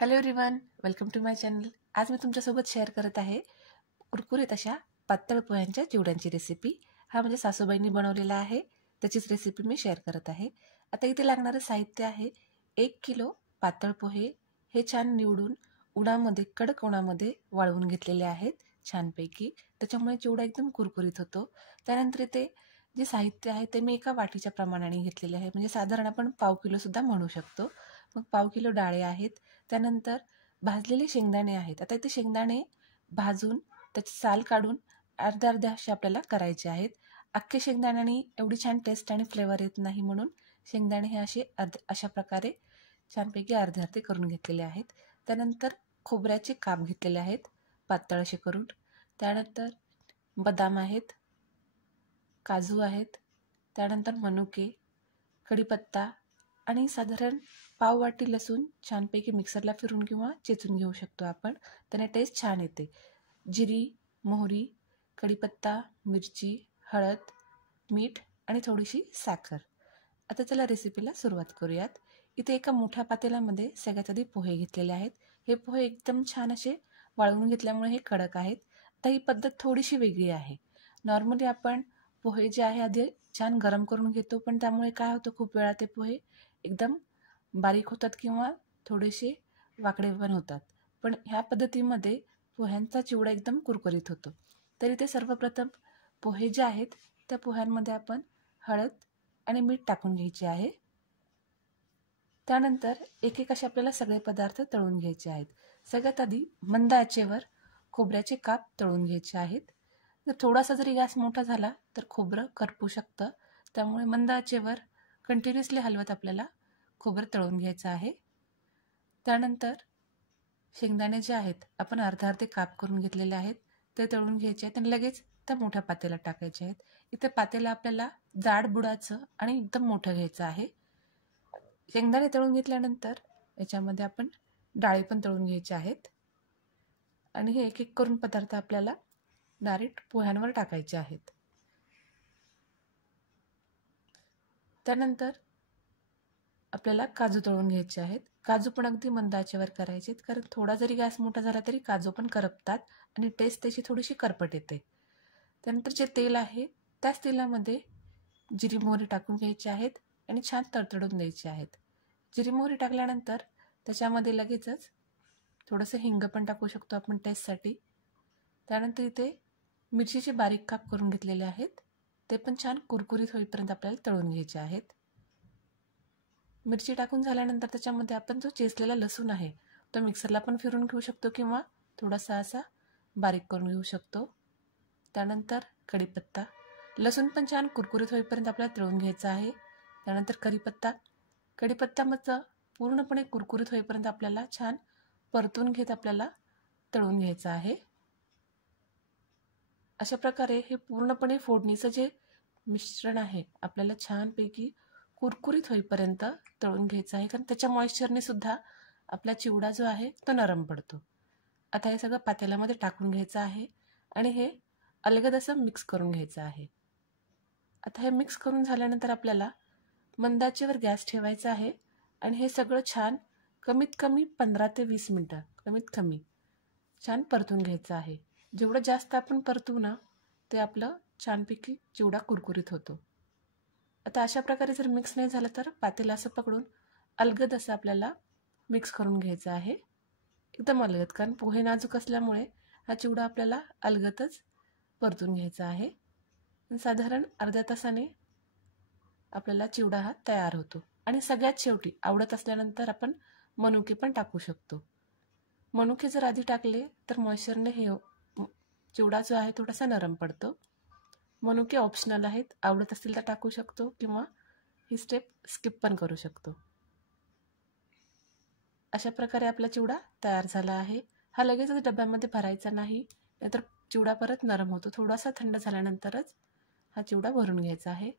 Hello everyone, welcome to my channel. आज मी तुमच्यासोबत शेअर करत आहे कुरकुरीत अशा पातळ पोह्यांच्या चिवड्यांची रेसिपी. हा म्हणजे सासूबाईंनी बनवलेला आहे, त्याचीच रेसिपी मी शेअर करत आहे. आता इथे लागणारं साहित्य आहे 1 किलो पातळ पोहे. हे छान निवडून उन्हामध्ये, कडक उन्हामध्ये वाळवून घेतलेले आहेत छानपैकी. त्याच्यामुळे चिवडा एकदम कुरकुरीत होतो. त्यानंतर इथे जे साहित्य आहे ते मी एका वाटीच्या प्रमाणाने घेतलेले आहे, म्हणजे साधारण आपण पाव किलोसुद्धा म्हणू शकतो. मग पाव किलो डाळे आहेत. त्यानंतर भाजलेले शेंगदाणे आहेत. आता इथे शेंगदाणे भाजून त्याची साल काढून अर्ध्या अर्ध्या असे आपल्याला करायचे आहेत. अख्खे शेंगदाण्याने एवढी छान टेस्ट आणि फ्लेवर येत नाही, म्हणून शेंगदाणे हे असे अशा प्रकारे छानपैकी अर्धे अर्धे करून घेतलेले आहेत. त्यानंतर खोबऱ्याचे काप घेतलेले आहेत पातळ असे करून. त्यानंतर बदाम आहेत, काजू आहेत, त्यानंतर मनुके, कढीपत्ता आणि साधारण पाव वाटी लसूण छानपैकी मिक्सरला फिरून किंवा चेचून घेऊ शकतो आपण, त्याने टेस्ट छान येते. जिरी, मोहरी, कढीपत्ता, मिरची, हळद, मीठ आणि थोडीशी साखर. आता चला रेसिपीला सुरुवात करूयात. इथे एका मोठ्या पातेल्यामध्ये सगळ्यात आधी पोहे घेतलेले आहेत. हे पोहे एकदम छान असे वाळवून घेतल्यामुळे हे कडक आहेत. आता ही पद्धत थोडीशी वेगळी आहे. नॉर्मली आपण पोहे जे आहे आधी छान गरम करून घेतो, पण त्यामुळे काय होतं, खूप वेळा ते पोहे एकदम बारीक होतात किंवा थोडेसे वाकडे पण होतात. पण ह्या पद्धतीमध्ये पोह्यांचा चिवडा एकदम कुरकुरीत होतो. तर इथे सर्वप्रथम पोहे जे आहेत त्या पोह्यांमध्ये आपण हळद आणि मीठ टाकून घ्यायचे आहे. त्यानंतर एक एक असे आपल्याला सगळे पदार्थ तळून घ्यायचे आहेत. सगळ्यात आधी मंद आचेवर खोबऱ्याचे काप तळून घ्यायचे आहेत. जर थोडासा जरी गॅस मोठा झाला तर खोबरं करपू शकतं, त्यामुळे मंद आचेवर कंटिन्युअसली हलवत आपल्याला खोबरं तळून घ्यायचं आहे. त्यानंतर शेंगदाणे जे आहेत आपण अर्धे अर्धे काप करून घेतलेले आहेत ते तळून घ्यायचे आहेत आणि लगेच त्या मोठ्या पातेल्यात टाकायचे आहेत. इथे पातेलं आपल्याला जाड बुडाचं आणि एकदम मोठं घ्यायचं आहे. शेंगदाणे तळून घेतल्यानंतर याच्यामध्ये आपण डाळी पण तळून घ्यायचे आहेत आणि हे एक एक करून पदार्थ आपल्याला डायरेक्ट पोह्यांवर टाकायचे आहेत. त्यानंतर आपल्याला काजू तळून घ्यायचे आहेत. काजू पण अगदी मंद आचेवर करायचे, कारण थोडा जरी गॅस मोठा झाला तरी काजू पण करपतात आणि टेस्ट त्याची थोडीशी करपट येते. त्यानंतर जे तेल आहे त्याच तेलामध्ये जिरी मोहरी टाकून घ्यायची आहेत आणि छान तडतडून द्यायचे आहेत. जिरी मोहरी टाकल्यानंतर त्याच्यामध्ये लगेचच थोडंसं हिंग पण टाकू शकतो आपण टेस्टसाठी. त्यानंतर इथे मिरचीचे बारीक काप करून घेतलेले आहेत, ते पण छान कुरकुरीत होईपर्यंत आपल्याला तळून घ्यायचे आहेत. मिरची टाकून झाल्यानंतर त्याच्यामध्ये आपण जो चेचलेला लसूण आहे तो मिक्सरला पण फिरून घेऊ शकतो किंवा थोडासा असा बारीक करून घेऊ शकतो. त्यानंतर कढीपत्ता, लसूण पण छान कुरकुरीत होईपर्यंत आपल्याला तळून घ्यायचं आहे. त्यानंतर कढीपत्ता पूर्णपणे कुरकुरीत होईपर्यंत आपल्याला छान परतून घेत आपल्याला तळून घ्यायचं आहे. अशा प्रकारे हे पूर्णपणे फोडणीचं जे मिश्रण आहे आपल्याला छानपैकी कुरकुरीत होईपर्यंत तळून घ्यायचं आहे, कारण त्याच्या मॉइश्चरने सुद्धा आपला चिवडा जो आहे तो नरम पडतो. आता हे सगळं पातेल्यामध्ये टाकून घ्यायचं आहे आणि हे अलगद असं मिक्स करून घ्यायचं आहे. आता हे मिक्स करून झाल्यानंतर आपल्याला मंद आचेवर गॅस ठेवायचा आहे आणि हे सगळं छान कमीत कमी 15 ते 20 मिनटं कमीत कमी छान परतून घ्यायचं आहे. जेवढं जास्त आपण परतू ना ते आपलं छानपैकी चिवडा कुरकुरीत होतो. आता अशा प्रकारे जर मिक्स नाही झालं तर पातेलं असं पकडून अलगद असं आपल्याला मिक्स करून घ्यायचं आहे, एकदम अलगद, कारण पोहे नाजूक असल्यामुळे हा चिवडा आपल्याला अलगदच परतून घ्यायचा आहे. साधारण अर्ध्या तासाने आपल्याला चिवडा हा तयार होतो. आणि सगळ्यात शेवटी आवडत असल्यानंतर आपण मनुके पण टाकू शकतो. मनुके जर आधी टाकले तर मॉइश्चरने हे चिवडा जो आहे थोडासा नरम पडतो. मनुके ऑप्शनल आहेत, आवडत असतील तर टाकू शकतो किंवा ही स्टेप स्किप पण करू शकतो. अशा प्रकारे आपला चिवडा तयार झाला आहे. हा लगेचच डब्यामध्ये भरायचा नाही, नाहीतर चिवडा परत नरम होतो. थोडासा थंड झाल्यानंतरच हा चिवडा भरून घ्यायचा आहे.